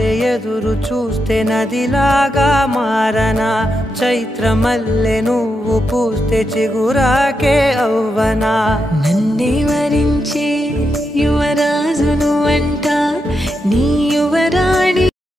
వల్లే ఎదురు చూస్తే నదిలాగా మారనా చైత్రమల్లె నువ్వు పూస్తే చిగురాకే అవ్వనా నన్నే వరించే యువరాజును అంట నీ యువరాణి